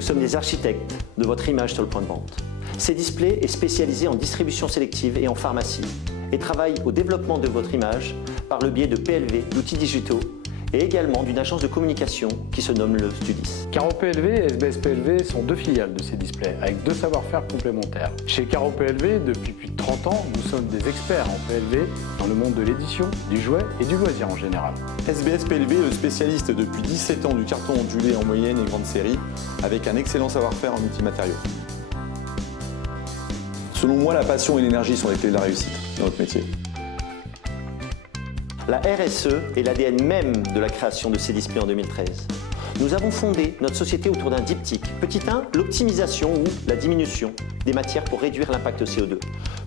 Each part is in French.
Nous sommes des architectes de votre image sur le point de vente. Cdisplay est spécialisé en distribution sélective et en pharmacie et travaille au développement de votre image par le biais de PLV, d'outils digitaux et également d'une agence de communication qui se nomme le Studis. Caro PLV et SBS PLV sont deux filiales de Cdisplay avec deux savoir-faire complémentaires. Chez Caro PLV, depuis plus de 30 ans, nous sommes des experts en PLV dans le monde de l'édition, du jouet et du loisir en général. SBS PLV est le spécialiste depuis 17 ans du carton ondulé en moyenne et grande série avec un excellent savoir-faire en multimatériaux. Selon moi, la passion et l'énergie sont les clés de la réussite dans notre métier. La RSE est l'ADN même de la création de Cdisplay en 2013. Nous avons fondé notre société autour d'un diptyque. Petit 1, l'optimisation ou la diminution des matières pour réduire l'impact CO2.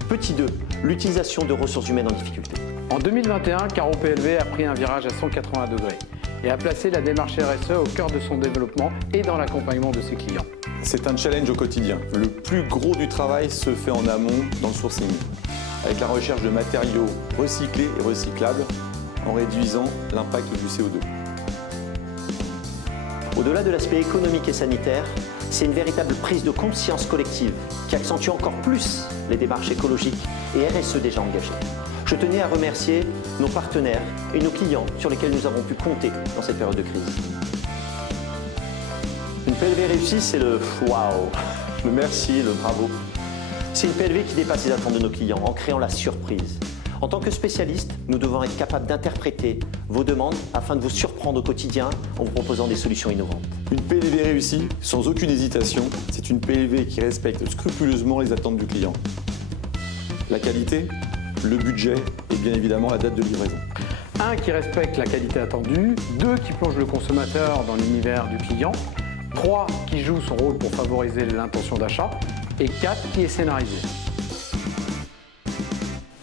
Petit 2, l'utilisation de ressources humaines en difficulté. En 2021, Caro PLV a pris un virage à 180 degrés et a placé la démarche RSE au cœur de son développement et dans l'accompagnement de ses clients. C'est un challenge au quotidien. Le plus gros du travail se fait en amont dans le sourcing, avec la recherche de matériaux recyclés et recyclables en réduisant l'impact du CO2. Au-delà de l'aspect économique et sanitaire, c'est une véritable prise de conscience collective qui accentue encore plus les démarches écologiques et RSE déjà engagées. Je tenais à remercier nos partenaires et nos clients sur lesquels nous avons pu compter dans cette période de crise. Une PLV réussie, c'est le waouh, le merci, le bravo. C'est une PLV qui dépasse les attentes de nos clients en créant la surprise. En tant que spécialiste, nous devons être capables d'interpréter vos demandes afin de vous surprendre au quotidien en vous proposant des solutions innovantes. Une PLV réussie, sans aucune hésitation, c'est une PLV qui respecte scrupuleusement les attentes du client. La qualité, le budget et bien évidemment la date de livraison. 1 qui respecte la qualité attendue, 2 qui plonge le consommateur dans l'univers du client, 3 qui joue son rôle pour favoriser l'intention d'achat et 4 qui est scénarisé.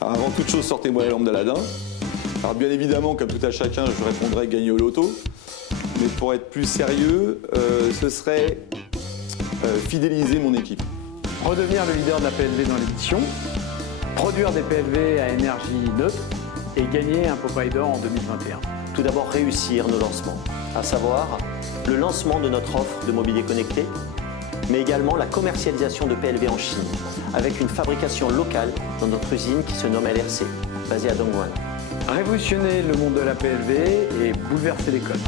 Alors, avant toute chose, sortez-moi la lampe d'Aladin. Alors bien évidemment, comme tout à chacun, je répondrai gagner au loto. Mais pour être plus sérieux, ce serait fidéliser mon équipe. Redevenir le leader de la PLV dans l'édition, produire des PLV à énergie neutre et gagner un Popeye d'or en 2021. Tout d'abord, réussir nos lancements, à savoir le lancement de notre offre de mobilier connecté, mais également la commercialisation de PLV en Chine, avec une fabrication locale dans notre usine qui se nomme LRC, basée à Dongguan. Révolutionner le monde de la PLV et bouleverser les codes.